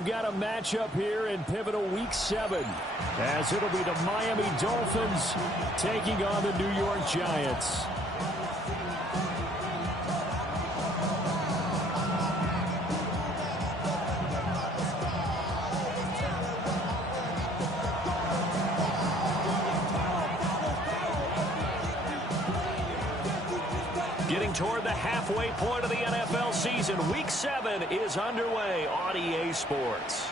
we've got a matchup here in pivotal Week 7, as it'll be the Miami Dolphins taking on the New York Giants. Getting toward the halfway point of the NFL season, Week 7 is underway on EA Sports.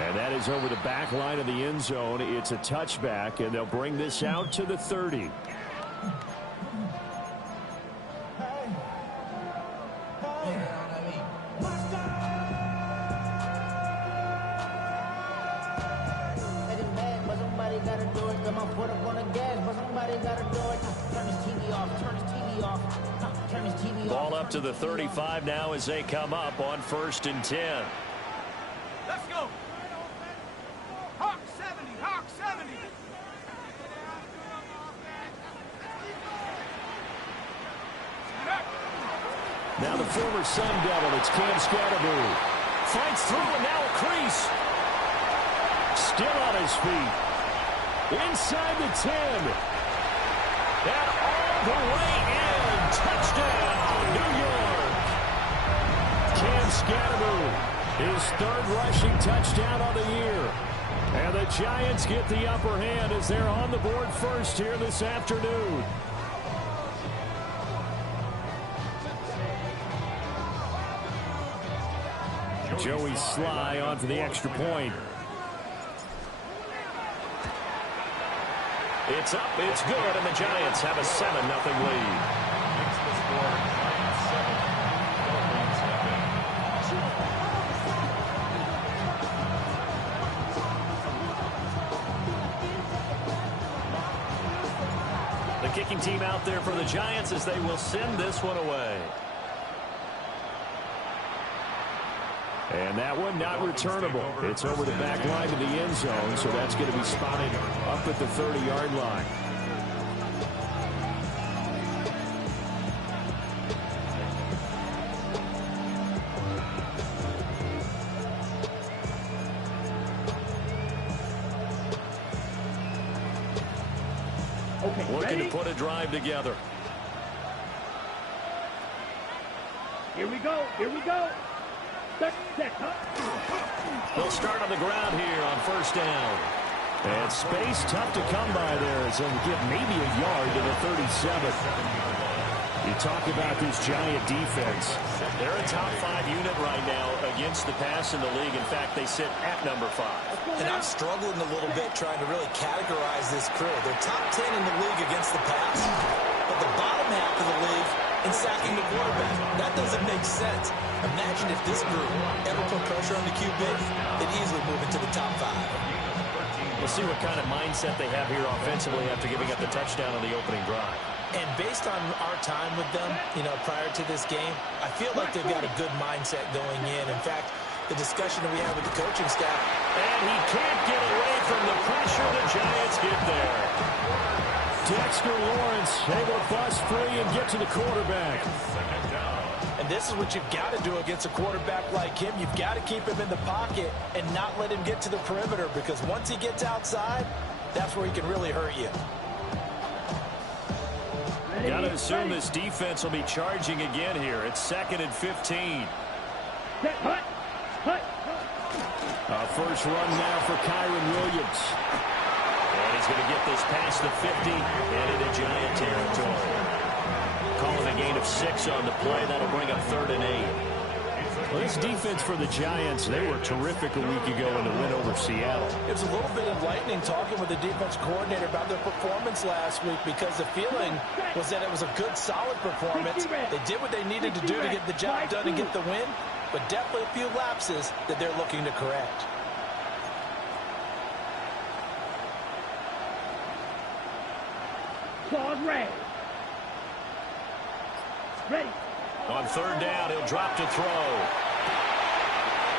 And that is over the back line of the end zone. It's a touchback, and they'll bring this out to the 30. Ball up to the 35 now as they come up on 1st and 10. Let's go. Hawk 70, Hawk 70. Now the former Sun Devil, it's Cam Scatterbury. Fights through and now a crease. Still on his feet. Inside the 10. And all the way in. Touchdown, New York. Cam Scatterbury, his 3rd rushing touchdown on the year. And the Giants get the upper hand as they're on the board first here this afternoon. Joey Sly on for the extra point. It's up, it's good, and the Giants have a 7-0 lead. The kicking team out there for the Giants as they will send this one away. And that one not returnable. It's over the back line of the end zone, so that's going to be spotted up at the 30-yard line. Looking to put a drive together. Here we go. Here we go. They'll start on the ground here on 1st down. And space tough to come by there as they'll get maybe a yard to the 37. You talk about this Giant defense. They're a top 5 unit right now against the pass in the league. In fact, they sit at number 5. And I'm struggling a little bit trying to really categorize this crew. They're top 10 in the league against the pass, but the bottom half of the league in sacking the quarterback. That doesn't make sense. Imagine if this group ever put pressure on the QB, they'd easily move into the top 5. We'll see what kind of mindset they have here offensively after giving up the touchdown on the opening drive. And based on our time with them, prior to this game, I feel like they've got a good mindset going in. In fact, the discussion that we had with the coaching staff. And he can't get away from the pressure. The Giants get there. Dexter Lawrence able to bust free and get to the quarterback. And this is what you've got to do against a quarterback like him. You've got to keep him in the pocket and not let him get to the perimeter, because once he gets outside, that's where he can really hurt you. Got to assume this defense will be charging again here. It's 2nd and 15. First run now for Kyron Williams. And he's going to get this past the 50 and into Giant territory. Calling a gain of 6 on the play. That'll bring up 3rd and 8. Well, this defense for the Giants, they were terrific a week ago in the win over Seattle. It was a little bit enlightening talking with the defense coordinator about their performance last week, because the feeling was that it was a good, solid performance. They did what they needed to do to get the job done and get the win, but definitely a few lapses that they're looking to correct. Claude Ray. Ready. On 3rd down, he'll drop to throw.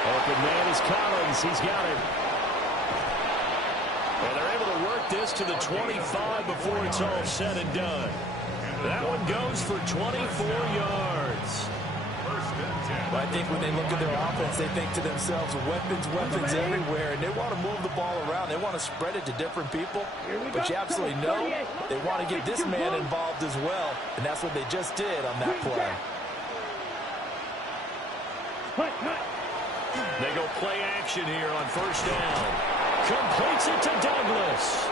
Open man is Collins. He's got it. And they're able to work this to the 25 before it's all said and done. That one goes for 24 yards. 1st and 10. Well, I think when they look at their offense, they think to themselves, weapons everywhere, and they want to move the ball around. They want to spread it to different people. But you absolutely know they want to get this man involved as well, and that's what they just did on that play. They go play action here on first down. Completes it to Douglas.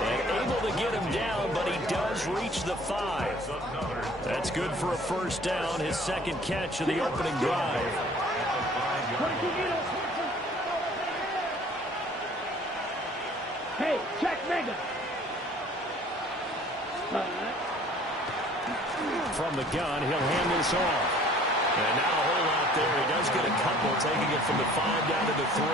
And able to get him down, but he does reach the 5. That's good for a first down, his second catch of the opening drive. Hey, check Mega. From the gun, he'll hand this off. And now a whole lot there. He does get a couple, taking it from the 5 down to the 3.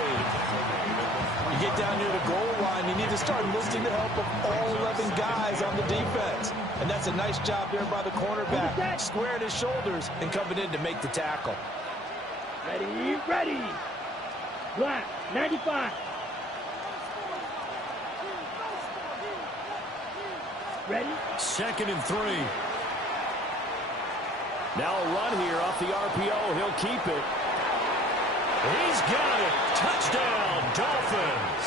You get down near the goal line, you need to start enlisting the help of all 11 guys on the defense. And that's a nice job there by the cornerback, squaring his shoulders and coming in to make the tackle. Ready. Black, 95. Ready? 2nd and 3. Now a run here off the RPO. He'll keep it. He's got it. Touchdown, Dolphins.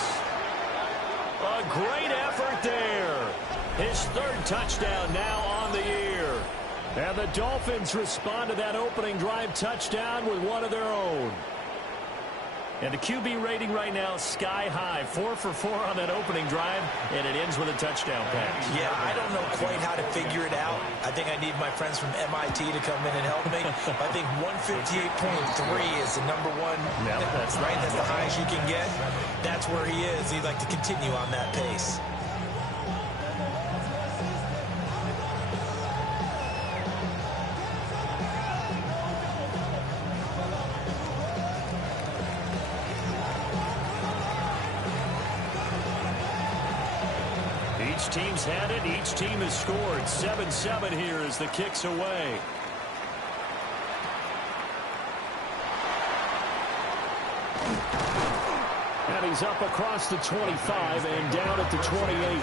A great effort there. His 3rd touchdown now on the year. And the Dolphins respond to that opening drive touchdown with one of their own. And the QB rating right now sky high. 4 for 4 on that opening drive, and it ends with a touchdown pass. Yeah, I don't know quite how to figure it out. I think I need my friends from MIT to come in and help me. I think 158.3 is the number one. Yeah, that's right. That's the highest you can get. That's where he is. He'd like to continue on that pace. Each team's had it. Each team has scored. 7-7 here as the kick's away. And he's up across the 25 and down at the 28.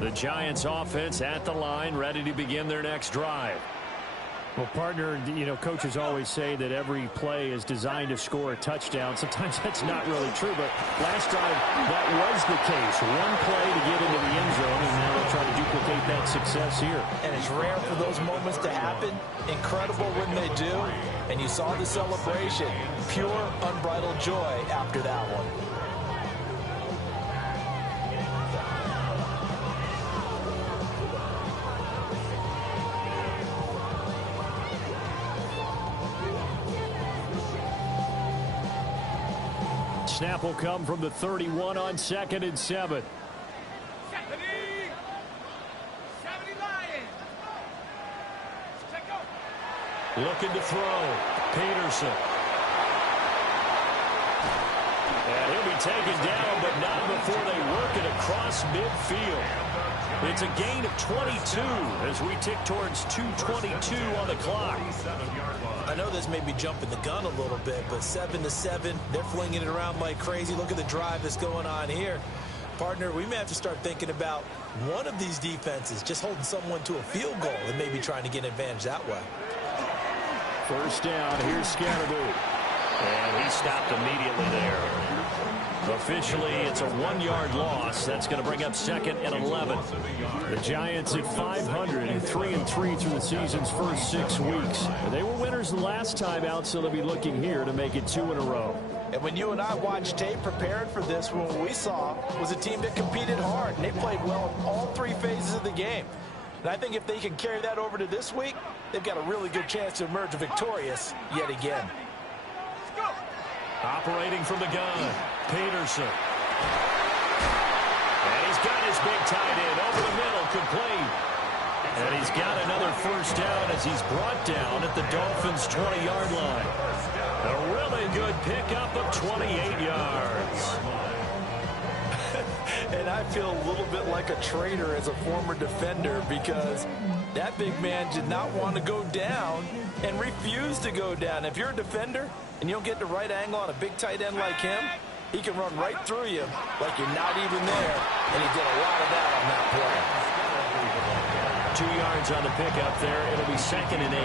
The Giants offense at the line, ready to begin their next drive. Well, partner, you know, coaches always say that every play is designed to score a touchdown. Sometimes that's not really true, but last drive, that was the case. One play to get into the end zone, and now they'll try to duplicate that success here. And it's rare for those moments to happen. Incredible when they do. And you saw the celebration. Pure, unbridled joy after that one. Snap will come from the 31 on 2nd and 7. 70 Lions. Check go. Looking to throw. Peterson. And he'll be taken down, but not before they work it across midfield. It's a gain of 22 as we tick towards 2:22 on the clock. I know this may be jumping the gun a little bit, but 7-7, they're flinging it around like crazy. Look at the drive that's going on here. Partner, we may have to start thinking about one of these defenses just holding someone to a field goal and maybe trying to get an advantage that way. First down, here's Scatterboo. And he stopped immediately there. Officially, it's a 1-yard loss. That's going to bring up 2nd and 11. The Giants at 500 and 3-3 through the season's first 6 weeks. They were winners the last time out, so they'll be looking here to make it 2 in a row. And when you and I watched tape preparing for this, what we saw was a team that competed hard, and they played well in all 3 phases of the game. And I think if they can carry that over to this week, they've got a really good chance to emerge victorious yet again. Operating from the gun, Peterson. And he's got his big tight end over the middle, complete. And he's got another first down as he's brought down at the Dolphins' 20-yard line. A really good pickup of 28 yards. And I feel a little bit like a traitor as a former defender because that big man did not want to go down and refused to go down. If you're a defender and you don't get the right angle on a big tight end like him, he can run right through you like you're not even there. And he did a lot of that on that play. 2 yards on the pickup there. It'll be 2nd and 8.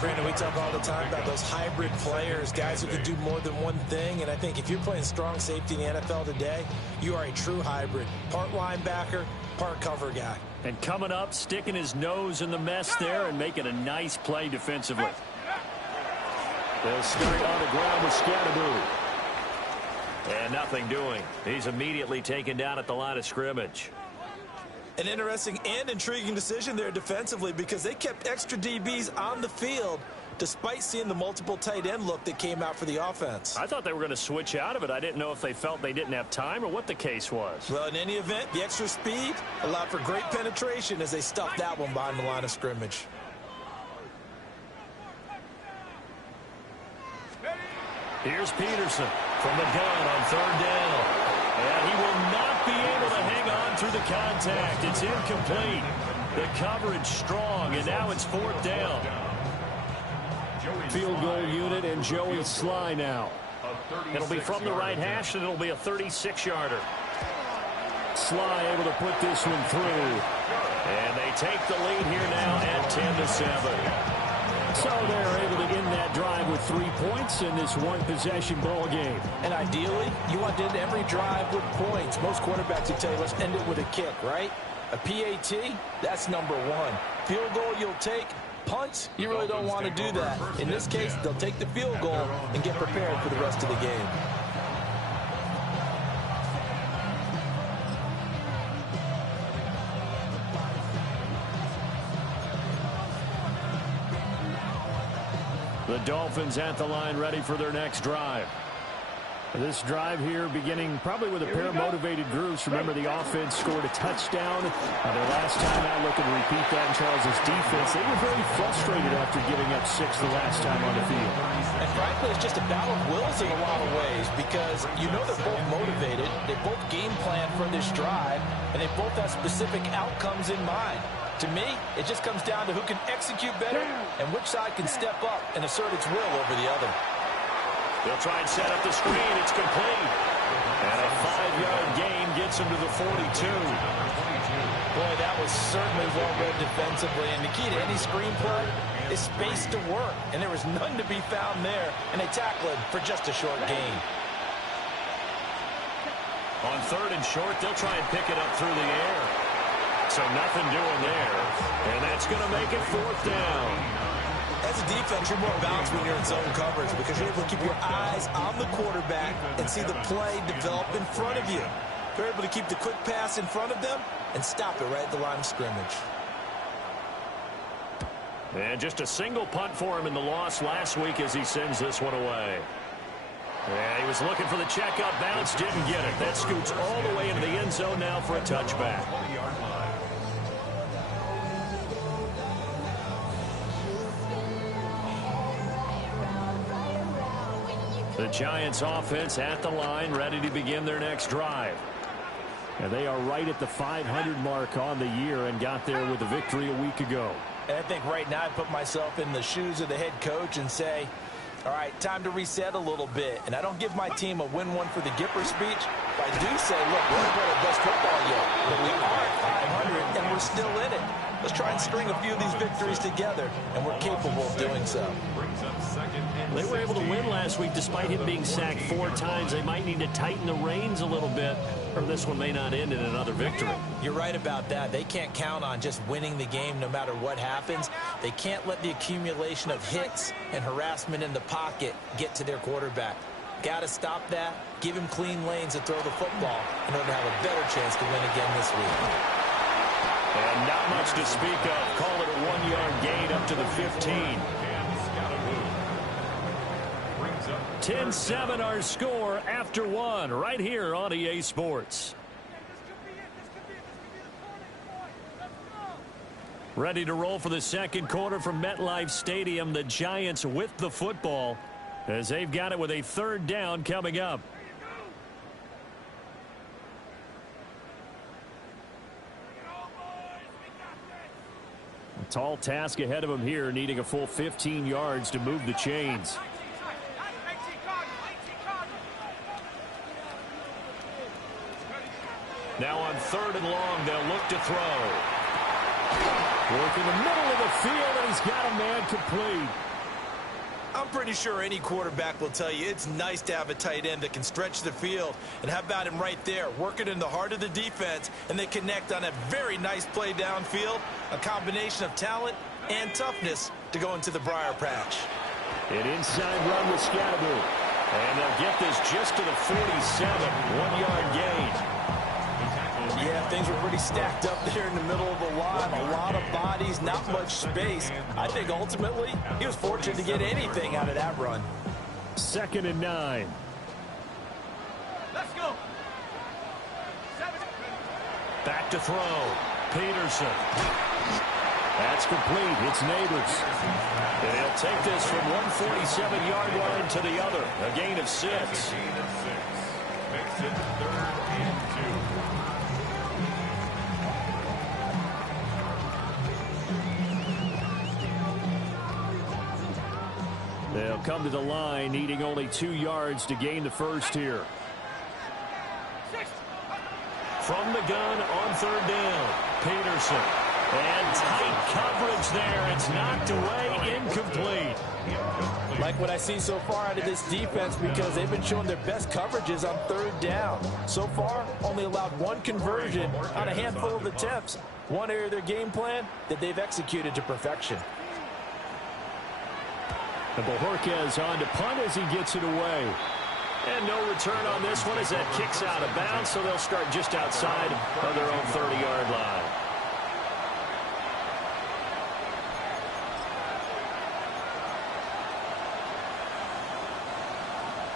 Brandon, we talk all the time about those hybrid players, guys who can do more than one thing. And I think if you're playing strong safety in the NFL today, you are a true hybrid. Part linebacker, part cover guy. And coming up, sticking his nose in the mess there and making a nice play defensively. They'll start on the ground with Scatterboo. And nothing doing. He's immediately taken down at the line of scrimmage. An interesting and intriguing decision there defensively because they kept extra DBs on the field despite seeing the multiple tight end look that came out for the offense. I thought they were going to switch out of it. I didn't know if they felt they didn't have time or what the case was. Well, in any event, the extra speed allowed for great penetration as they stuffed that one behind the line of scrimmage. Here's Peterson from the gun on 3rd down. And he will not be able to hang on through the contact. It's incomplete. The coverage strong, and now it's 4th down. Field goal unit and Joey Sly now. It'll be from the right hash, and it'll be a 36-yarder. Sly able to put this one through. And they take the lead here now at 10-7. So they're able to end that drive with 3 points in this one-possession ball game. And ideally, you want to end every drive with points. Most quarterbacks will tell you, let's end it with a kick, right? A PAT, that's number 1. Field goal you'll take. Punts, you really don't want to do that. In this case, they'll take the field goal and get prepared for the rest of the game. The Dolphins at the line ready for their next drive. This drive here beginning probably with a pair of motivated groups. Remember, the offense scored a touchdown. Their last time out, looking to repeat that in Charles' defense. They were very frustrated after giving up 6 the last time on the field. And frankly, it's just a battle of wills in a lot of ways because you know they're both motivated. They both game plan for this drive, and they both have specific outcomes in mind. To me, it just comes down to who can execute better and which side can step up and assert its will over the other. They'll try and set up the screen. It's complete. And a 5-yard gain gets him to the 42. Boy, that was certainly well read defensively. And the key to any screen play is space to work. And there was none to be found there. And they tackle it for just a short gain. On 3rd and short, they'll try and pick it up through the air. So nothing doing there. And that's going to make it 4th down. As a defense, you're more balanced when you're in zone coverage because you're able to keep your eyes on the quarterback and see the play develop in front of you. You're able to keep the quick pass in front of them and stop it right at the line of scrimmage. And just a single punt for him in the loss last week as he sends this one away. And he was looking for the checkup bounce, didn't get it. That scoots all the way into the end zone now for a touchback. The Giants offense at the line, ready to begin their next drive. And they are right at the 500 mark on the year and got there with a victory a week ago. And I think right now I put myself in the shoes of the head coach and say, all right, time to reset a little bit. And I don't give my team a win one for the Gipper speech. But I do say, look, we haven't played our best football yet. But we are at 500 and we're still in it. Let's try and string a few of these victories together, and we're capable of doing so. They were able to win last week despite him being sacked 4 times. They might need to tighten the reins a little bit, or this one may not end in another victory. You're right about that. They can't count on just winning the game no matter what happens. They can't let the accumulation of hits and harassment in the pocket get to their quarterback. Got to stop that, give him clean lanes to throw the football in order to have a better chance to win again this week. And not much to speak of. Call it a 1-yard gain up to the 15. 10-7 our score after 1 right here on EA Sports. Ready to roll for the second quarter from MetLife Stadium. The Giants with the football as they've got it with a 3rd down coming up. Tall task ahead of him here, needing a full 15 yards to move the chains. Now on 3rd and long, they'll look to throw. Work in the middle of the field, and he's got a man complete. I'm pretty sure any quarterback will tell you it's nice to have a tight end that can stretch the field. And how about him right there, working in the heart of the defense, and they connect on a very nice play downfield, a combination of talent and toughness to go into the briar patch. An inside run with Scatteroo. And they'll get this just to the 47, 1-yard gain. Yeah, things were pretty stacked up there in the middle of the line. A lot of bodies, not much space. I think ultimately he was fortunate to get anything out of that run. 2nd and 9. Let's go. Back to throw. Peterson. That's complete. It's Neighbors. And he'll take this from 147-yard line to the other. A gain of 6. Makes it 3rd and 2. They'll come to the line, needing only 2 yards to gain the first here. From the gun on 3rd down, Peterson. And tight coverage there. It's knocked away, incomplete. Like what I see so far out of this defense, because they've been showing their best coverages on 3rd down. So far, only allowed 1 conversion on a handful of attempts. One area of their game plan that they've executed to perfection. And Bojorquez on to punt as he gets it away. And no return on this one as that kicks out of bounds, so they'll start just outside of their own 30-yard line.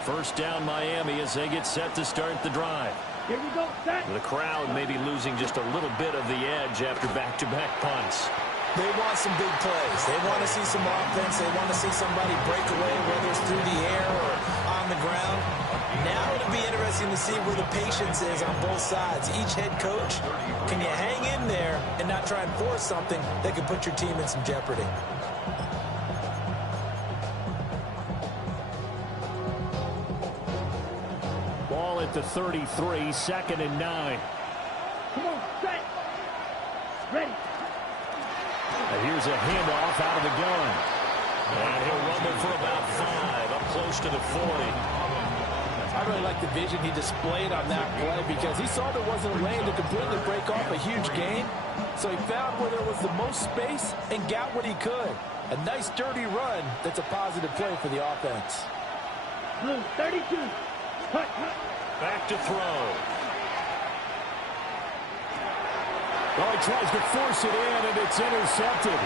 First down Miami as they get set to start the drive. Here we go, set. The crowd may be losing just a little bit of the edge after back-to-back punts. They want some big plays. They want to see some offense. They want to see somebody break away, whether it's through the air or on the ground. Now it'll be interesting to see where the patience is on both sides. Each head coach, can you hang in there and not try and force something that could put your team in some jeopardy? Ball at the 33, 2nd and 9. Come on, set. Ready. And here's a handoff out of the gun. And he'll rumble for about 5, up close to the 40. I really like the vision he displayed on that play because he saw there wasn't a lane to completely break off a huge gain. So he found where there was the most space and got what he could. A nice dirty run that's a positive play for the offense. Blue, 32. Hut, hut. Back to throw. Well, he tries to force it in, and it's intercepted.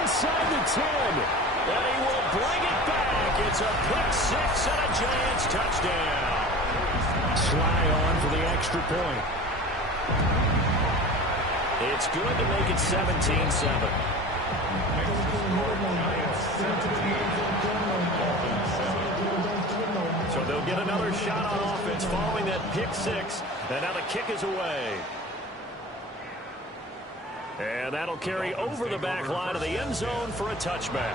Inside the 10, and he will bring it back. It's a pick 6 and a Giants touchdown. Sly on for the extra point. It's good to make it 17-7. So they'll get another shot on offense following that pick 6. And now the kick is away. And that'll carry over the back line of the end zone for a touchback.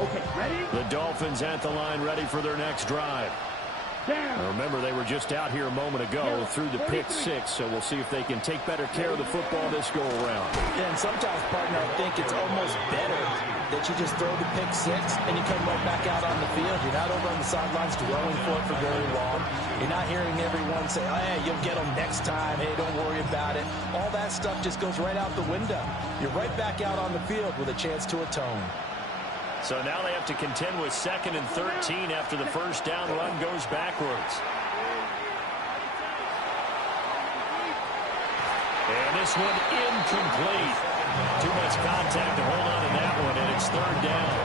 Okay, ready? The Dolphins at the line, ready for their next drive. Now, remember, they were just out here a moment ago through the pick 6, so we'll see if they can take better care of the football this go-around. Yeah, and sometimes, partner, I think it's almost better that you just throw the pick 6 and you come right back out on the field. You're not over on the sidelines dwelling for it for very long. You're not hearing everyone say, oh, hey, you'll get them next time. Hey, don't worry about it. All that stuff just goes right out the window. You're right back out on the field with a chance to atone. So now they have to contend with 2nd and 13 after the first down run goes backwards. And this one incomplete. Too much contact to hold on to that one, and it's 3rd down.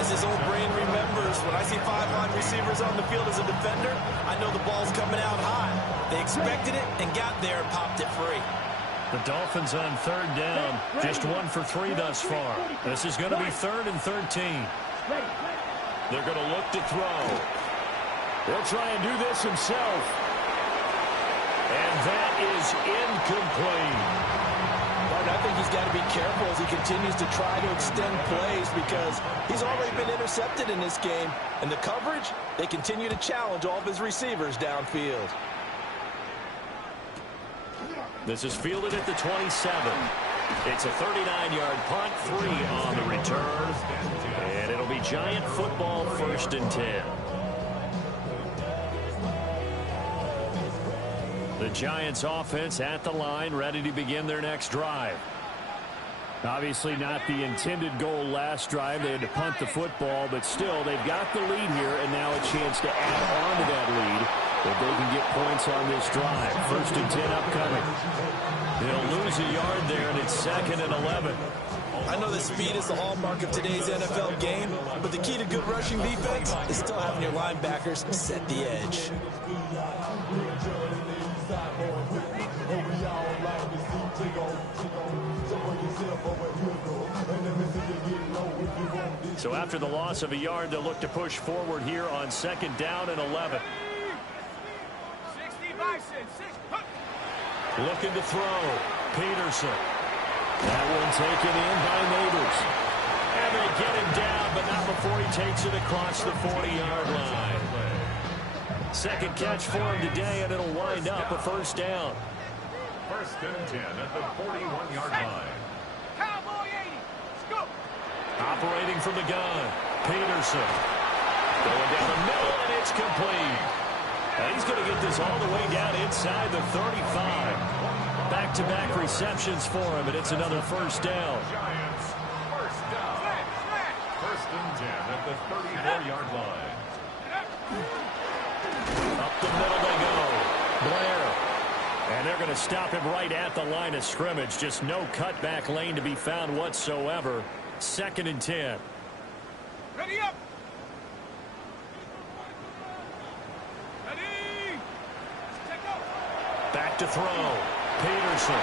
As his old brain remembers, when I see 5 wide receivers on the field as a defender, I know the ball's coming out high. They expected it and got there and popped it free. The Dolphins on 3rd down, just 1 for 3 thus far. This is going to be 3rd and 13. They're going to look to throw. He'll try and do this himself. And that is incomplete. I think he's got to be careful as he continues to try to extend plays because he's already been intercepted in this game. And the coverage, they continue to challenge all of his receivers downfield. This is fielded at the 27. It's a 39-yard punt, 3 on the return. And it'll be Giant football, 1st and 10. The Giants offense at the line, ready to begin their next drive. Obviously not the intended goal last drive. They had to punt the football, but still they've got the lead here and now a chance to add on to that lead if they can get points on this drive. 1st and 10 upcoming. They'll lose a yard there, and it's 2nd and 11. I know that speed is the hallmark of today's NFL game, but the key to good rushing defense is still having your linebackers set the edge. So after the loss of a yard, they'll look to push forward here on 2nd down and 11. Looking to throw. Peterson. That one taken in by Neighbors. And they get him down, but not before he takes it across the 40-yard line. 2nd catch for him today, and it'll wind up a 1st down. 1st and 10 at the 41-yard line. Cowboy 80. Let's go. Operating from the gun. Peterson. Going down the middle, and it's complete. And he's going to get this all the way down inside the 35. Back-to-back receptions for him, and it's another 1st down. Giants, 1st down. 1st and 10 at the 34-yard line. Up the middle they go. Blair. And they're going to stop him right at the line of scrimmage. Just no cutback lane to be found whatsoever. 2nd and 10. Ready up. Ready. Back to throw. Peterson.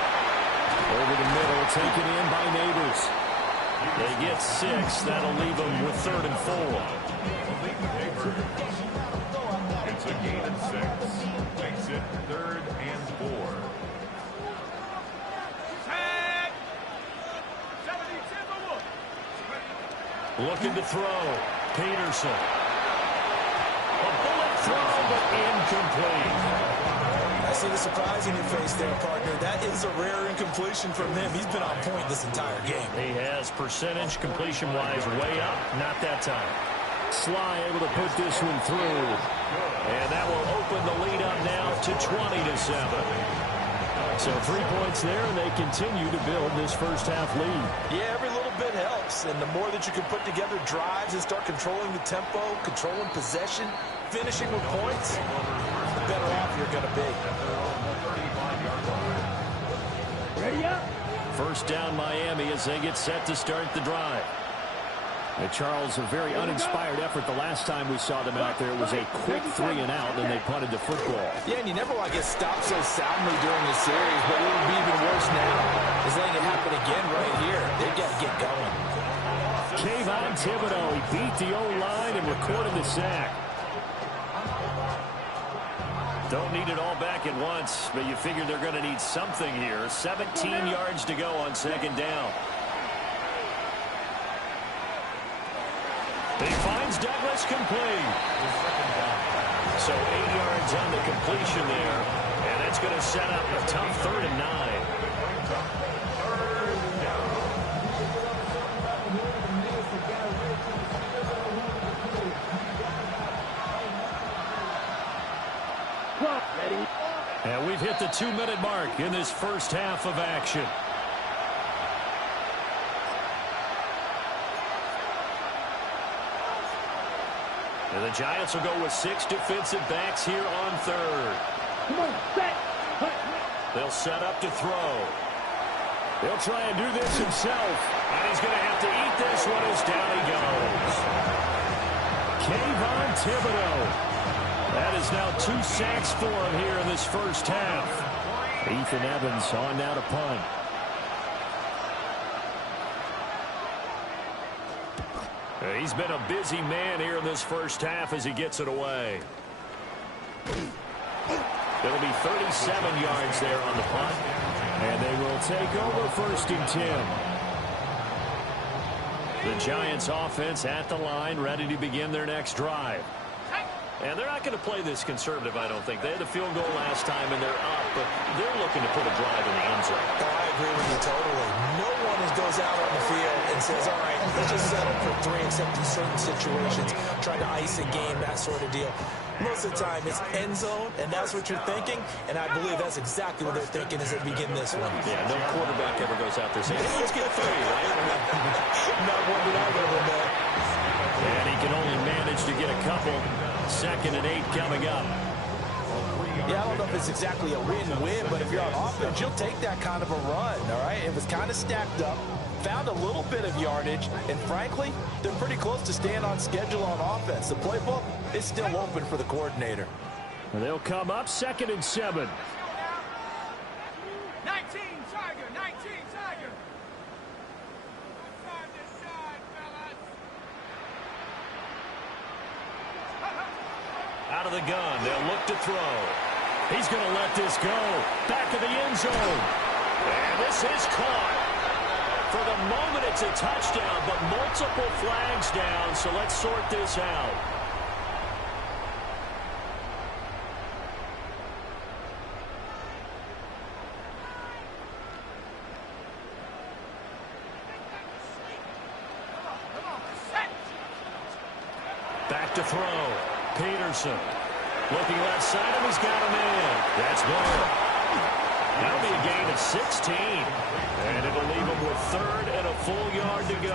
Over the middle, taken in by Neighbors. They get 6. That'll leave them with 3rd and 4. It's a gain of 6. Makes it 3rd and 4. Looking to throw. Peterson. A bullet throw, but incomplete. I see the surprise in your face there, partner. That is a rare incompletion from him. He's been on point this entire game. He has percentage completion-wise way up. Not that time. Sly able to put this one through. And that will open the lead up now to 20-7. So 3 points there, and they continue to build this first-half lead. Yeah, every little bit helps. And the more that you can put together drives and start controlling the tempo, controlling possession, finishing with points, the better off you're going to be. Ready up. 1st down Miami as they get set to start the drive. And Charles, a very uninspired effort the last time we saw them out there. It was a quick 3 and out, and they punted the football. Yeah, and you never want to get stopped so soundly during the series, but it would be even worse now is letting it happen again right here. They've got to get going. Kayvon Thibodeau, he beat the O-line and recorded the sack. Don't need it all back at once, but you figure they're going to need something here. 17 yards to go on 2nd down. He finds Douglas complete. So 8 yards on the completion there, and that's going to set up a tough 3rd and 9. Ready. And we've hit the 2-minute mark in this first half of action. And the Giants will go with 6 defensive backs here on 3rd. Come on, set. They'll set up to throw. He'll try and do this himself. And he's going to have to eat this one as down he goes. Kayvon Thibodeau. That is now 2 sacks for him here in this first half. Ethan Evans on now to punt. He's been a busy man here in this first half as he gets it away. It'll be 37 yards there on the punt. And they will take over 1st and 10. The Giants offense at the line, ready to begin their next drive. And they're not going to play this conservative, I don't think. They had the field goal last time, and they're up, but they're looking to put a drive in the end zone. Oh, I agree with you totally. No one goes out on the field and says, all right, let's just settle for 3, except in certain situations, trying to ice a game, that sort of deal. Most of the time, it's end zone, and that's what you're thinking, and I believe that's exactly what they're thinking as they begin this one. Yeah, no quarterback ever goes out there saying, hey, let's get 3, right? Not one that I've ever met. And he can only manage to get a couple. 2nd and 8 coming up. Yeah, I don't know if it's exactly a win-win, but if you're on offense, you'll take that kind of a run, all right? It was kind of stacked up, found a little bit of yardage, and frankly, they're pretty close to staying on schedule on offense. The playbook is still open for the coordinator. They'll come up 2nd and 7. 19, Tiger, 19, Tiger. Side to side, fellas. Out of the gun, they'll look to throw. He's going to let this go. Back of the end zone. And this is caught. For the moment, it's a touchdown, but multiple flags down, so let's sort this out. Back to throw. Peterson. Looking left side of him, he's got him in. That's ball. That'll be a gain of 16. And it'll leave him with 3rd and a full yard to go.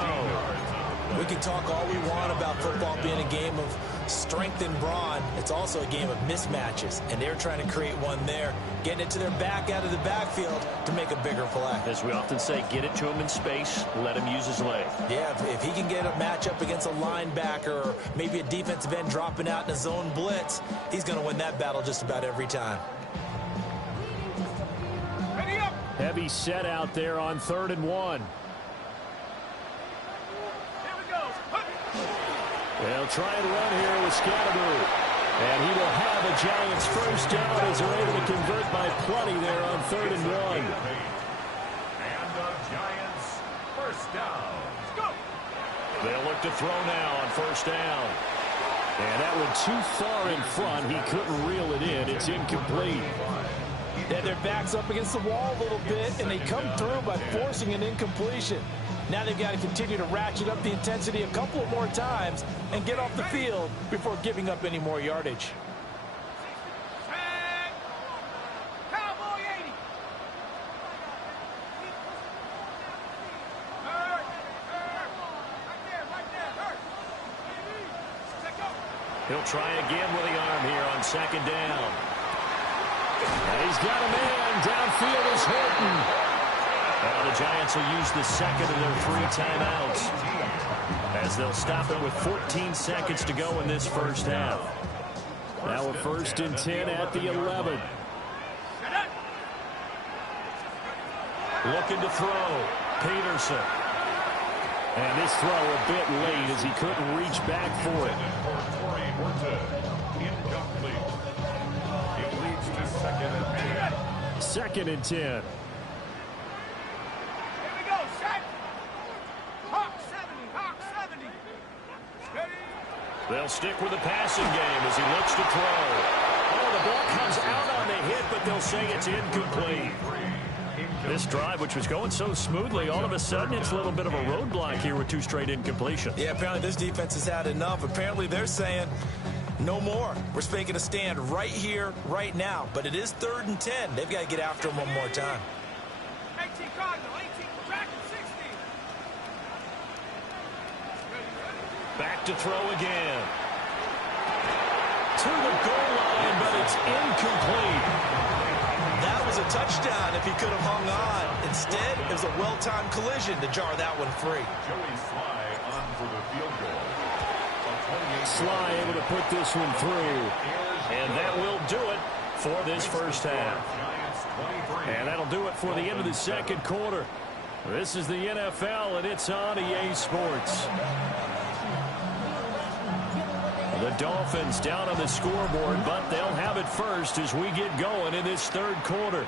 We can talk all we want about football being a game of strength and brawn. It's also a game of mismatches, and they're trying to create one there, getting it to their back out of the backfield to make a bigger play. As we often say, get it to him in space, let him use his leg. Yeah, if he can get a matchup against a linebacker or maybe a defensive end dropping out in a zone blitz, he's going to win that battle just about every time. Heavy set out there on 3rd and 1. They'll try and run here with Scatteroo. And he will have a Giants first down as they're able to convert by plenty there on 3rd and 1. And the Giants first down. Let's go. They'll look to throw now on 1st down. And that one too far in front. He couldn't reel it in. It's incomplete. Yeah, their back's up against the wall a little bit, and they come through by forcing an incompletion. Now they've got to continue to ratchet up the intensity a couple more times and get off the field before giving up any more yardage. Cowboy 80. Hurt. Right there. Hurt. Let go. He'll try again with the arm here on 2nd down. And he's got a man. Downfield is Horton. Well, the Giants will use the 2nd of their 3 timeouts as they'll stop it with 14 seconds to go in this first half. Now a 1st and 10 at the 11. Looking to throw. Peterson. And this throw a bit late as he couldn't reach back for it. Incomplete. It leads to 2nd and 10. 2nd and 10. They'll stick with the passing game as he looks to throw. Oh, the ball comes out on the hit, but they'll say it's incomplete. This drive, which was going so smoothly, all of a sudden it's a little bit of a roadblock here with 2 straight incompletions. Yeah, apparently this defense has had enough. Apparently they're saying no more. We're making a stand right here, right now. But it is 3rd and 10. They've got to get after him one more time. 18 Cardinal, 18 track, 60. Back to throw again. To the goal line, but it's incomplete. That was a touchdown if he could have hung on. Instead, it was a well-timed collision to jar that one free. Joey Sly on for the field goal. Sly able to put this one through. And that will do it for this first half. And that'll do it for the end of the 2nd quarter. This is the NFL, and it's on EA Sports. The Dolphins down on the scoreboard, but they'll have it first as we get going in this third quarter.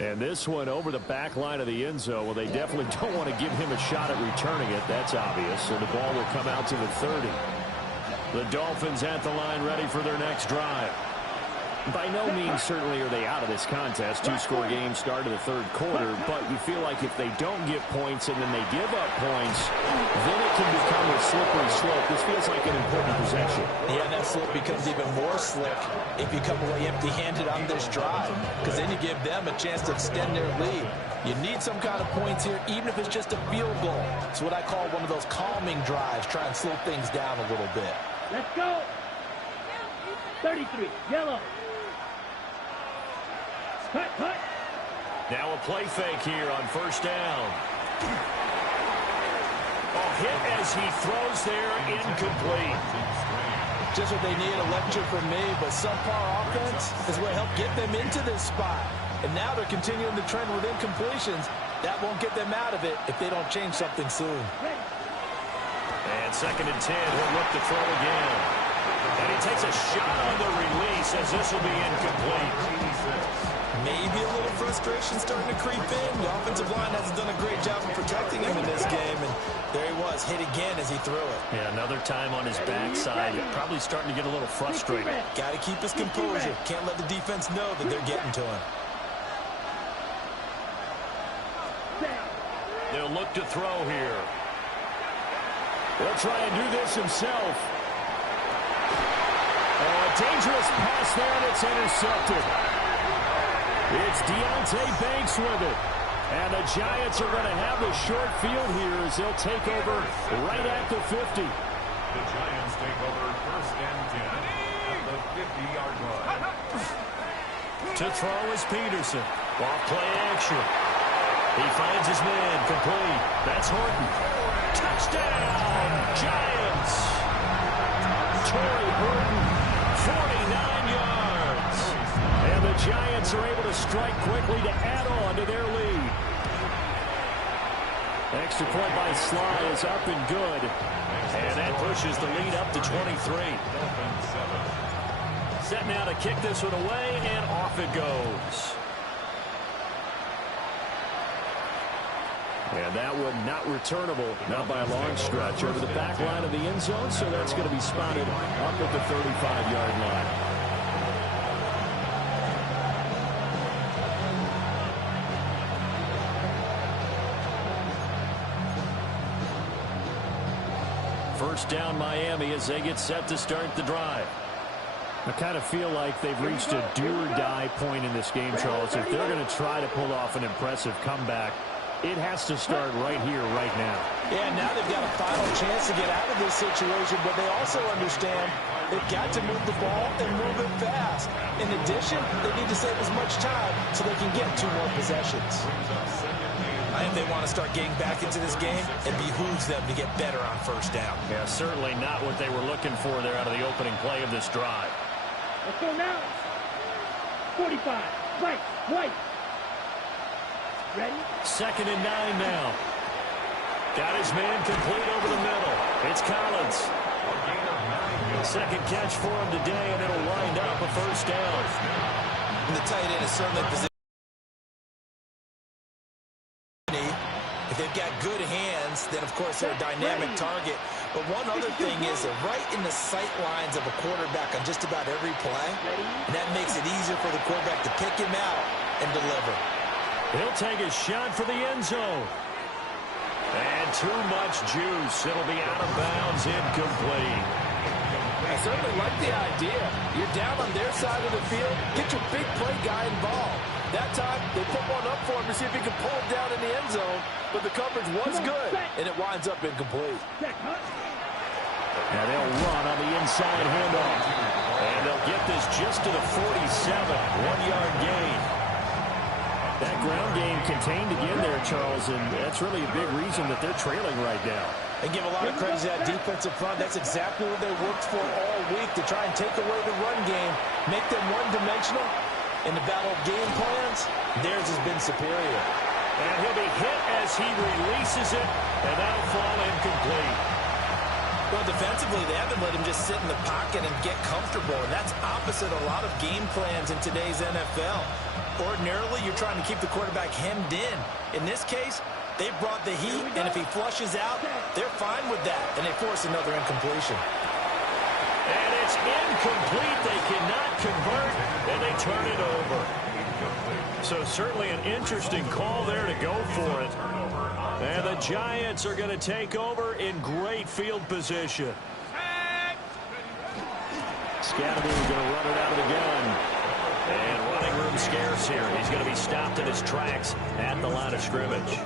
And this one over the back line of the end zone. Well, they definitely don't want to give him a shot at returning it. That's obvious. So the ball will come out to the 30. The Dolphins at the line ready for their next drive. By no means certainly are they out of this contest. Two-score game start of the third quarter, but you feel like if they don't get points and then they give up points, then it can become a slippery slope. This feels like an important possession. Yeah, that slope becomes even more slick if you come away empty-handed on this drive, because then you give them a chance to extend their lead. You need some kind of points here, even if it's just a field goal. It's what I call one of those calming drives, try and slow things down a little bit. Let's go. 33, yellow. Cut, cut. Now a play fake here on first down. Oh, hit as he throws there, incomplete. Just what they need, a lecture from me, but subpar offense is what helped get them into this spot. And now they're continuing the trend with incompletions. That won't get them out of it if they don't change something soon. And 2nd and 10, he'll look to throw again. And he takes a shot on the release as this will be incomplete. Maybe a little frustration starting to creep in. The offensive line hasn't done a great job of protecting him in this game, and there he was, hit again as he threw it. Yeah, another time on his backside. Probably starting to get a little frustrated. Got to keep his composure. Can't let the defense know that they're getting to him. They'll look to throw here. He'll try and do this himself. Oh, a dangerous pass there, and it's intercepted. It's Deonte Banks with it. And the Giants are going to have the short field here as they'll take over right at the 50. The Giants take over 1st and 10 at the 50-yard line. To throw is Peterson. Off play action. He finds his man complete. That's Horton. Touchdown, Giants. Torrey Horton, 49 yards. And the Giants are able to strike quickly to add on to their lead. Extra point by Sly is up and good. And that pushes the lead up to 23. Set now to kick this one away, and off it goes. And that one not returnable, not by a long stretch, over the back line of the end zone, so that's going to be spotted up at the 35-yard line. First down Miami as they get set to start the drive. I kind of feel like they've reached a do-or-die point in this game, Charles. If they're going to try to pull off an impressive comeback, it has to start right here, right now. Yeah, now they've got a final chance to get out of this situation, but they also understand they've got to move the ball and move it fast. In addition, they need to save as much time so they can get 2 more possessions. If they want to start getting back into this game, it behooves them to get better on first down. Yeah, certainly not what they were looking for there out of the opening play of this drive. Let's go now. 45. Right. White. Ready? 2nd and 9 now. Got his man complete over the middle. It's Collins. Second catch for him today, and it'll wind up a first down. And the tight end is certainly positioned. If they've got good hands, then, of course, they're a dynamic target. But one other thing is they're right in the sight lines of a quarterback on just about every play. And that makes it easier for the quarterback to pick him out and deliver. He'll take a shot for the end zone. And too much juice. It'll be out of bounds, incomplete. I certainly like the idea. You're down on their side of the field. Get your big play guy involved. That time, they put one up for him to see if he can pull it down in the end zone. But the coverage was good, and it winds up incomplete. And they'll run on the inside handoff. And they'll get this just to the 47. 1-yard gain. That ground game contained again there, Charles, and that's really a big reason that they're trailing right now. They give a lot of credit to that defensive front. That's exactly what they worked for all week, to try and take away the run game, make them one-dimensional. In the battle of game plans, theirs has been superior. And he'll be hit as he releases it, and that'll fall incomplete. Well, defensively, they haven't let him just sit in the pocket and get comfortable, and that's opposite a lot of game plans in today's NFL. Ordinarily, you're trying to keep the quarterback hemmed in. In this case, they brought the heat, and if he flushes out, they're fine with that, and they force another incompletion. And it's incomplete. They cannot convert, and they turn it over. So certainly an interesting call there to go for it. And the Giants are going to take over in great field position. Scatterboot going to run it out of the gun. And running room scarce here. He's going to be stopped in his tracks at the line of scrimmage.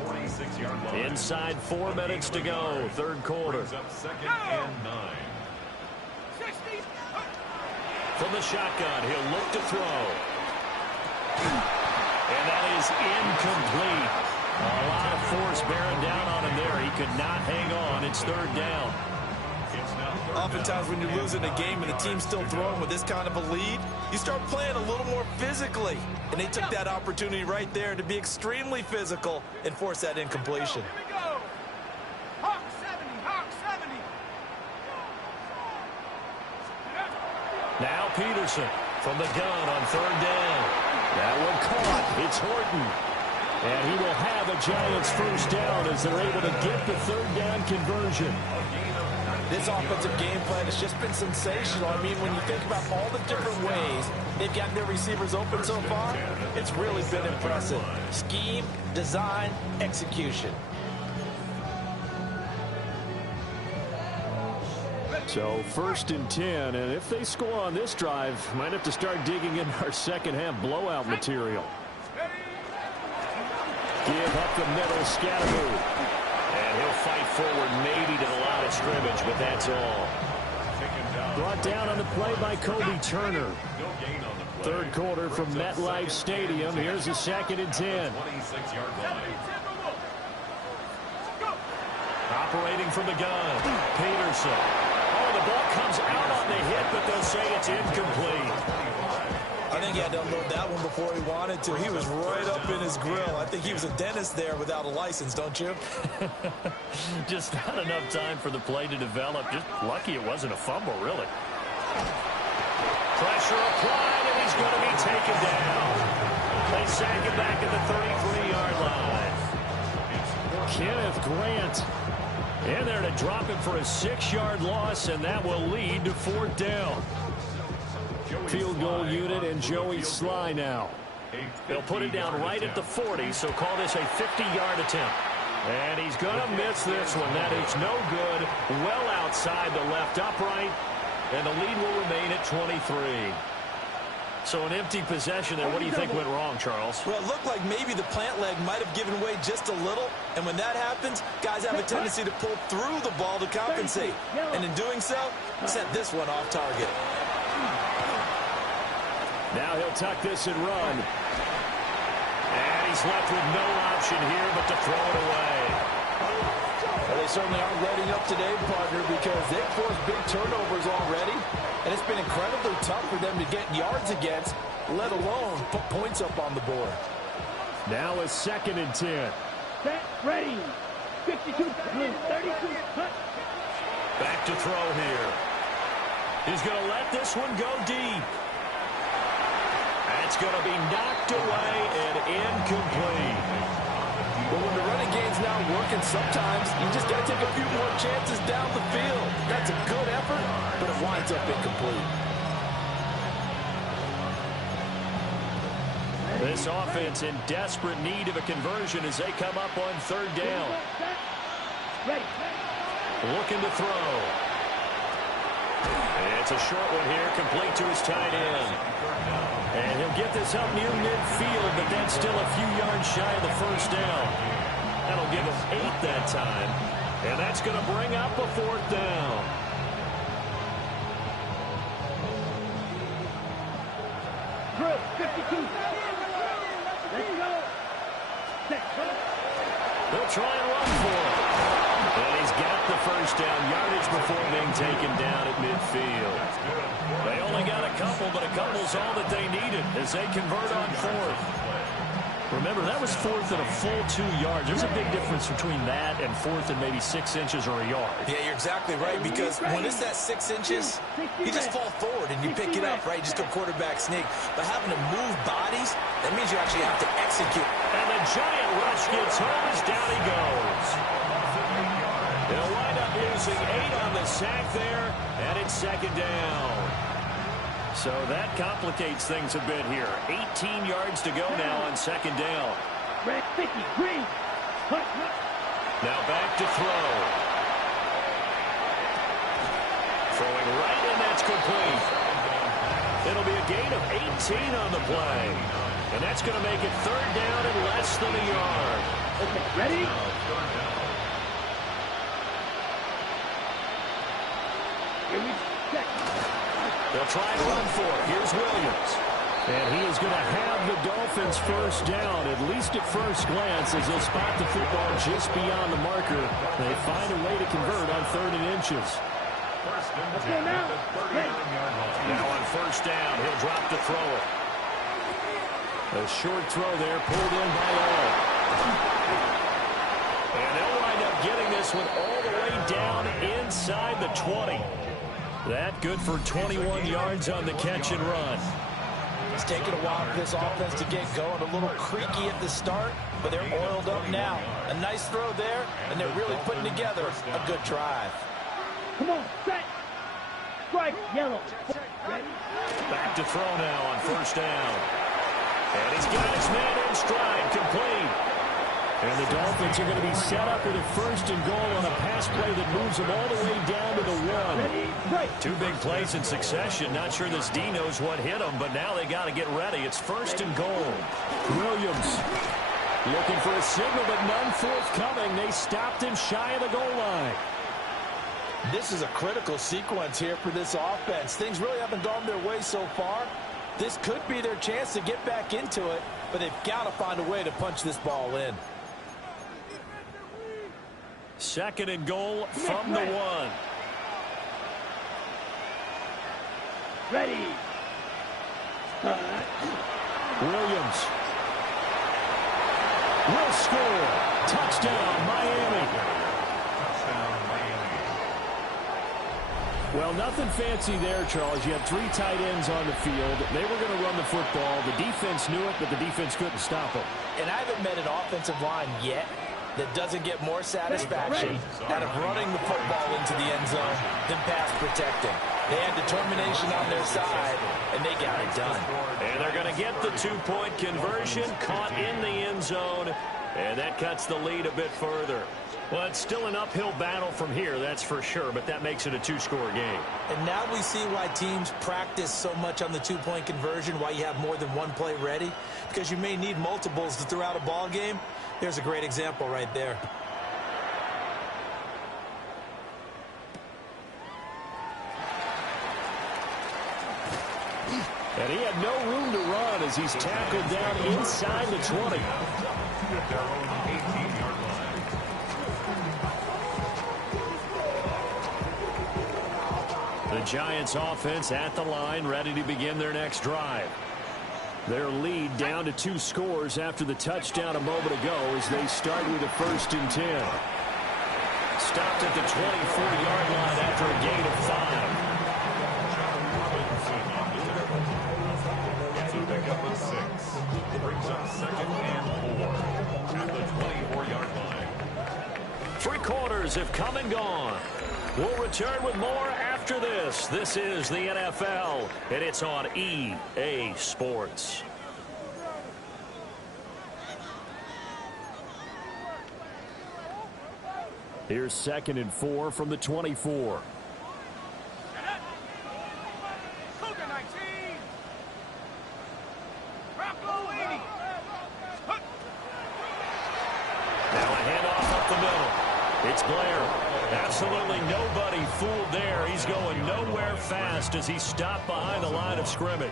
Inside 4 minutes to go, third quarter. Second and 9. From the shotgun, he'll look to throw. And that is incomplete. A lot of force bearing down on him there. He could not hang on. It's third down. Oftentimes when you're losing a game and the team's still throwing with this kind of a lead, you start playing a little more physically. And they took that opportunity right there to be extremely physical and force that incompletion. Here we go. Hawk 70, Hawk 70. Now Peterson from the gun on third down. That one caught. It's Horton. And he will have a Giants first down as they're able to get the third down conversion. This offensive game plan has just been sensational. I mean, when you think about all the different ways they've got their receivers open so far, it's really been impressive. Scheme, design, execution. So first and 10, and if they score on this drive, might have to start digging in our second half blowout material. Give up the middle, Scatterboot. And he'll fight forward maybe to the line of scrimmage, but that's all. Brought down on the play by Kobe Turner. Third quarter from MetLife Stadium. Here's a second and 10. Operating from the gun, Peterson. Oh, the ball comes out on the hit, but they'll say it's incomplete. I think he had to unload that one before he wanted to. He was right up in his grill. I think he was a dentist there without a license, don't you? Just not enough time for the play to develop. Just lucky it wasn't a fumble, really. Pressure applied, and he's going to be taken down. They sack him back at the 33-yard line. Kenneth Grant in there to drop him for a 6-yard loss, and that will lead to fourth down. Field goal unit and Joey Sly now. They'll put it down right at the 40, so call this a 50-yard attempt. And he's going to miss this one. That is no good. Well outside the left upright, and the lead will remain at 23. So an empty possession there. What do you think went wrong, Charles? Well, it looked like maybe the plant leg might have given way just a little, and when that happens, guys have a tendency to pull through the ball to compensate. And in doing so, sent this one off target. Now he'll tuck this and run. And he's left with no option here but to throw it away. Well, they certainly aren't letting up today, partner, because they've forced big turnovers already, and it's been incredibly tough for them to get yards against, let alone put points up on the board. Now a second and 10. Set, ready. 52, 32, cut. Back to throw here. He's going to let this one go deep. That's going to be knocked away and incomplete. But when the running game's now working, sometimes you just got to take a few more chances down the field. That's a good effort, but it winds up incomplete. This offense in desperate need of a conversion as they come up on third down. Ready. Looking to throw. It's a short one here, complete to his tight end. And he'll get this up near midfield, but that's still a few yards shy of the first down. That'll give him 8 that time. And that's going to bring up a fourth down. Drill, 52. Let's go. Set, cut. They'll try and run for it. And he's got the first down yardage before being taken down at midfield. They only got a couple, but a couple's all that they needed as they convert on fourth. Remember, that was fourth and a full 2 yards. There's a big difference between that and fourth and maybe 6 inches or a yard. Yeah, you're exactly right, because when it's that 6 inches, you just fall forward and you pick it up, right? You just go quarterback sneak. But having to move bodies, that means you actually have to execute. And the giant rush gets home as down he goes. They'll wind up losing 8 on the sack there, and it's second down. So that complicates things a bit here. 18 yards to go now on second down. Red 50, green. Now back to throw. Throwing right, and that's complete. It'll be a gain of 18 on the play. And that's going to make it third down and less than a yard. Okay, ready? Here we go. They'll try and run for it. Here's Williams. And he is going to have the Dolphins first down, at least at first glance, as they'll spot the football just beyond the marker. They find a way to convert on 3rd and inches. Now on first down, he'll drop to throw it. A short throw there, pulled in by all. And they'll wind up getting this one all the way down inside the 20. That good for 21 yards on the catch and run. It's taken a while for this offense to get going. A little creaky at the start, but they're oiled up now. A nice throw there, and they're really putting together a good drive. Come on, set. Strike, yellow. Ready? Back to throw now on first down. And he's got his man in stride, complete. And the Dolphins are going to be set up with a first and goal on a pass play that moves them all the way down to the 1. 2 big plays in succession. Not sure this D knows what hit them, but now they got to get ready. It's first and goal. Williams looking for a signal, but none forthcoming. They stopped him shy of the goal line. This is a critical sequence here for this offense. Things really haven't gone their way so far. This could be their chance to get back into it, but they've got to find a way to punch this ball in. Second and goal from the 1. Ready. Williams will score. Touchdown, Miami. Well, nothing fancy there, Charles. You have 3 tight ends on the field. They were going to run the football. The defense knew it, but the defense couldn't stop them. And I haven't met an offensive line yet that doesn't get more satisfaction out of running the football into the end zone than pass protecting. They had determination on their side, and they got it done. And they're going to get the 2-point conversion, caught in the end zone, and that cuts the lead a bit further. Well, it's still an uphill battle from here, that's for sure, but that makes it a 2-score game. And now we see why teams practice so much on the 2-point conversion, why you have more than one play ready, because you may need multiples to throw out a ball game. Here's a great example right there. And he had no room to run as he's tackled down inside the 20. The Giants offense at the line, ready to begin their next drive. Their lead down to 2 scores after the touchdown a moment ago as they start with a 1st and 10. Stopped at the 24-yard line after a gain of 5. So pick up a 6. Brings up 2nd and 4 at the 24-yard line. 3 quarters have come and gone. We'll return with more after this. This is the NFL, and it's on EA Sports. Here's 2nd and 4 from the 24. It's Blair. Absolutely nobody fooled there. He's going nowhere fast as he stopped behind the line of scrimmage.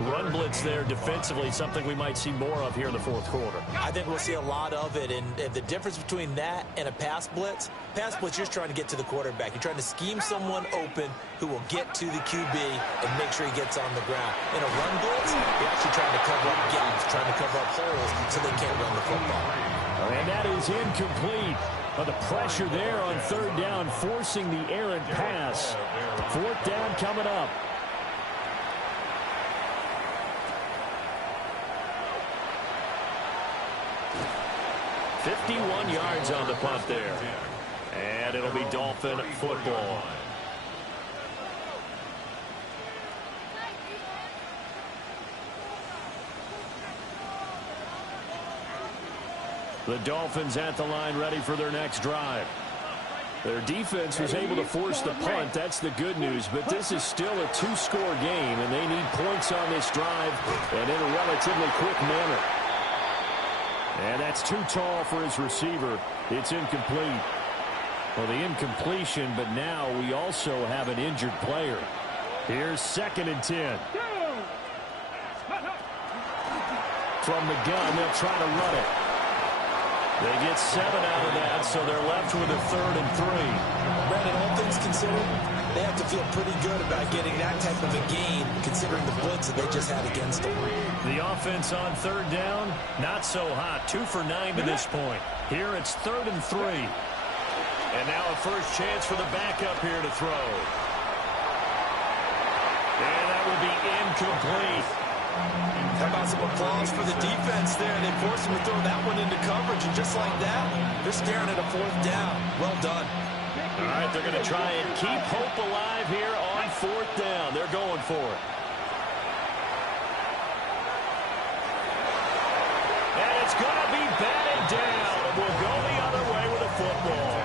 Run blitz there defensively, something we might see more of here in the fourth quarter. I think we'll see a lot of it, and the difference between that and a pass blitz, you're just trying to get to the quarterback. You're trying to scheme someone open who will get to the QB and make sure he gets on the ground. In a run blitz, you're actually trying to cover up gaps, trying to cover up holes so they can't run the football. And that is incomplete. The pressure there on third down, forcing the errant pass. Fourth down coming up. $51 yards on the punt there. And it'll be Dolphin football. The Dolphins at the line, ready for their next drive. Their defense was able to force the punt. That's the good news. But this is still a two-score game, and they need points on this drive and in a relatively quick manner. And that's too tall for his receiver. It's incomplete. Well, the incompletion, but now we also have an injured player. Here's 2nd and 10. From the gun, they'll try to run it. They get 7 out of that, so they're left with a 3rd and 3. Brandon, all things considered, they have to feel pretty good about getting that type of a gain, considering the blitz that they just had against them. The offense on third down, not so hot. 2 for 9 to this point. Here it's 3rd and 3. And now a first chance for the backup here to throw. And that will be incomplete. How about some applause for the defense there? They forced him to throw that one into coverage, and just like that, they're staring at a 4th down. Well done. All right, they're going to try and keep hope alive here on 4th down. They're going for it. And it's going to be batted down. We'll go the other way with a football.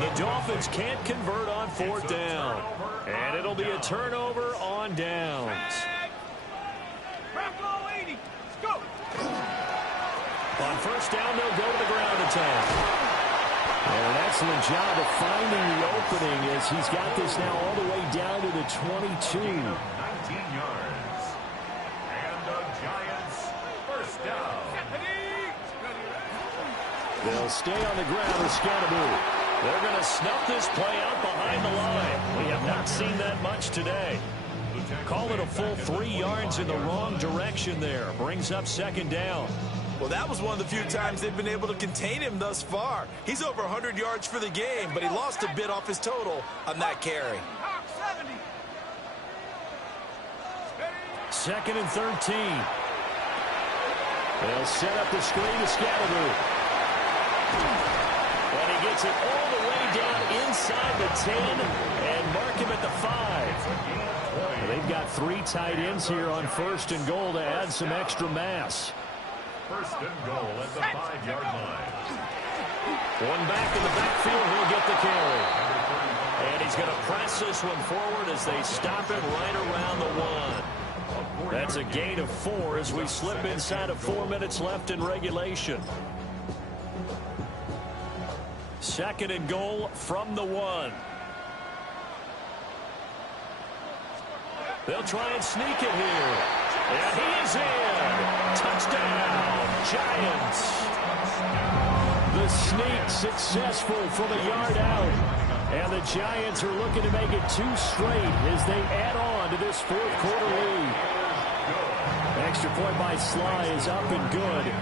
The Dolphins can't convert on 4th down. And it'll be a turnover on downs. On 1st down, they'll go to the ground attack. And an excellent job of finding the opening as he's got this now all the way down to the 22. 19 yards. And the Giants, 1st down. They'll stay on the ground with Scatteroo. They're going to snuff this play out behind the line. We have not seen that much today. Call it a full 3 yards in the wrong direction there. Brings up 2nd down. Well, that was one of the few times they've been able to contain him thus far. He's over 100 yards for the game, but he lost a bit off his total on that carry. 2nd and 13. They'll set up the screen to Scatteroo. And he gets it all the way down inside the 10 and mark him at the 5. They've got 3 tight ends here on 1st and goal to add some extra mass. 1st and goal at the 5-yard line. One back in the backfield, he'll get the carry. And he's going to press this one forward as they stop him right around the 1. That's a gain of 4 as we slip inside of 4 minutes left in regulation. 2nd and goal from the 1. They'll try and sneak it here. And he is in. Touchdown, Giants. The sneak successful from a yard out. And the Giants are looking to make it 2 straight as they add on to this 4th quarter lead. Extra point by Sly is up and good.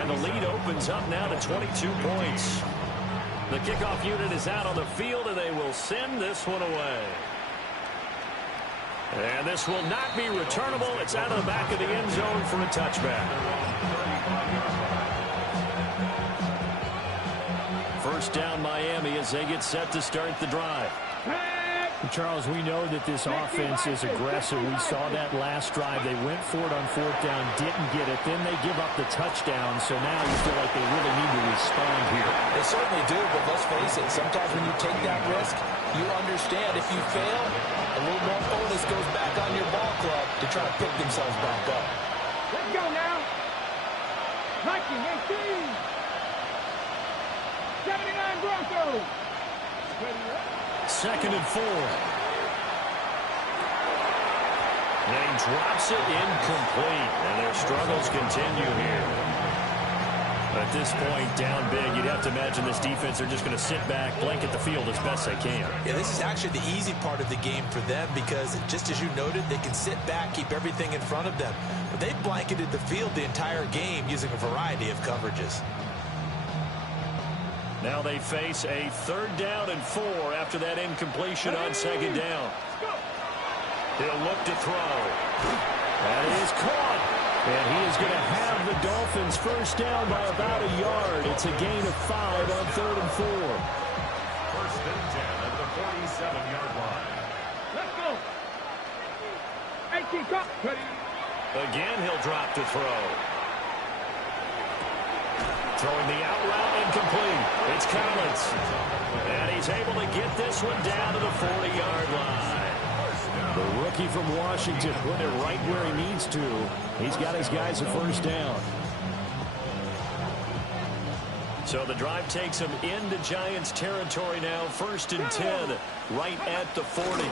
And the lead opens up now to 22 points. The kickoff unit is out on the field, and they will send this one away. And this will not be returnable. It's out of the back of the end zone for a touchback. 1st down Miami as they get set to start the drive. Charles, we know that this offense is aggressive. We saw that last drive. They went for it on 4th down, didn't get it. Then they give up the touchdown. So now you feel like they really need to respond here. They certainly do, but let's face it. Sometimes when you take that risk, you understand if you fail, a little more onus goes back on your ball club to try to pick themselves back up. Let's go now. 19, 18. 79 Broncos. 2nd and 4. And he drops it incomplete. And their struggles continue here. At this point, down big, you'd have to imagine this defense are just going to sit back, blanket the field as best they can. Yeah, this is actually the easy part of the game for them because, just as you noted, they can sit back, keep everything in front of them. But they've blanketed the field the entire game using a variety of coverages. Now they face a 3rd down and 4 after that incompletion on 2nd down. He'll look to throw. That is caught. And he is going to have the Dolphins first down by about a yard. It's a gain of 5 on 3rd and 4. 1st and 10 at the 47-yard line. Let's go. 18 cut. Again, he'll drop to throw. Throwing the out route incomplete. It's Collins. And he's able to get this one down to the 40-yard line. The rookie from Washington put it right where he needs to. He's got his guys a first down. So the drive takes him into Giants territory now. 1st and 10, right at the 40.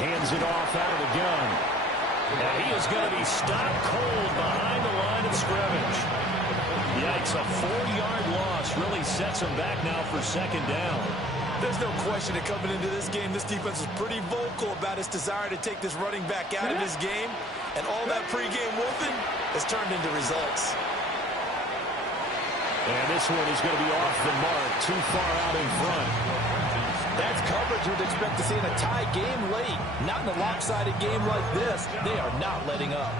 Hands it off out of the gun. And he is going to be stopped cold behind the line of scrimmage. Yikes, a 4-yard loss really sets him back now for 2nd down. There's no question that coming into this game, this defense was pretty vocal about its desire to take this running back out of his game. And all that pregame wolfing has turned into results. And this one is going to be off the mark, too far out in front. That's coverage you'd expect to see in a tie game late. Not in a lopsided game like this. They are not letting up.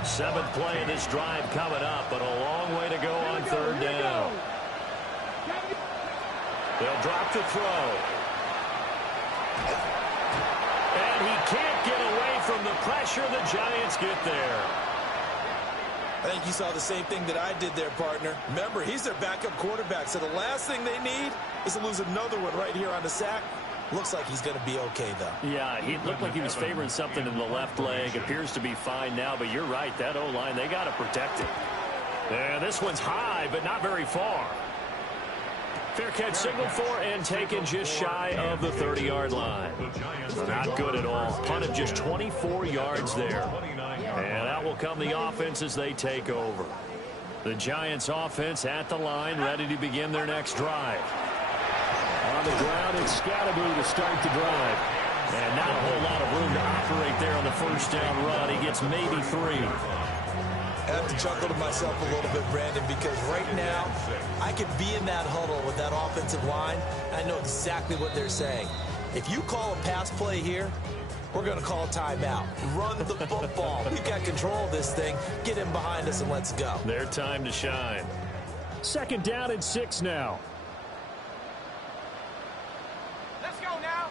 7th play of this drive coming up, but a long way to go on 3rd down. They'll drop to throw. And he can't get away from the pressure. The Giants get there. I think you saw the same thing that I did there, partner. Remember, he's their backup quarterback, so the last thing they need is to lose another one right here on the sack. Looks like he's going to be okay, though. Yeah, he looked like he was favoring something in the left leg. Appears to be fine now, but you're right. That O-line, they got to protect it. And this one's high, but not very far. Fair catch signaled for and taken just shy of the 30-yard line. Not good at all. Punt of just 24 yards there. And out will come the offense as they take over. The Giants offense at the line, ready to begin their next drive. On the ground, it's Scatterby to start the drive. And not a whole lot of room to operate there on the first down run. He gets maybe 3. I have to chuckle to myself a little bit, Brandon, because right now I could be in that huddle with that offensive line. I know exactly what they're saying. If you call a pass play here, we're going to call a timeout. Run the football. We've got control of this thing. Get in behind us and let's go. Their time to shine. 2nd down and 6 now. Let's go now.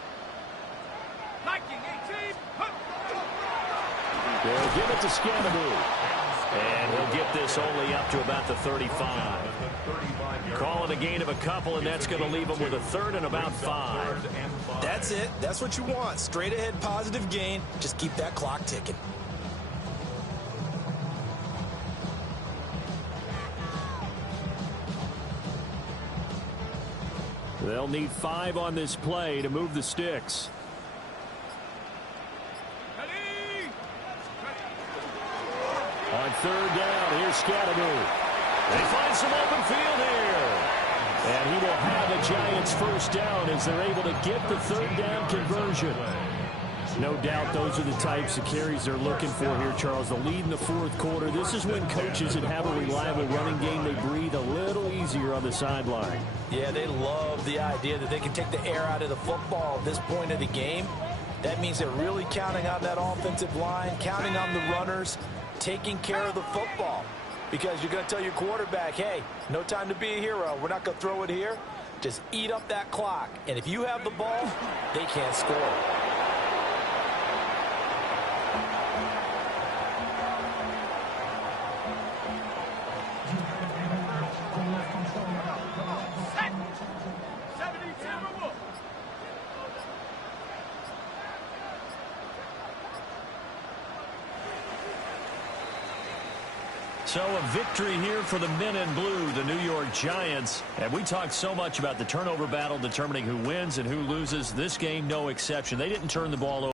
Liking 18. They'll give it to Scatterby. And he'll get this only up to about the 35. Call it a gain of a couple, and that's going to leave him with a 3rd and about 5. That's it. That's what you want. Straight ahead positive gain. Just keep that clock ticking. They'll need 5 on this play to move the sticks. On 3rd down, here's Scatterby. They find some open field here. And he will have the Giants first down as they're able to get the 3rd down conversion. No doubt those are the types of carries they're looking for here, Charles. The lead in the 4th quarter. This is when coaches that have a reliable running game, they breathe a little easier on the sideline. Yeah, they love the idea that they can take the air out of the football at this point of the game. That means they're really counting on that offensive line, counting on the runners, taking care of the football. Because you're going to tell your quarterback, hey, no time to be a hero. We're not going to throw it here. Just eat up that clock. And if you have the ball, they can't score. So a victory here for the men in blue, the New York Giants. And we talked so much about the turnover battle determining who wins and who loses. This game, no exception. They didn't turn the ball over.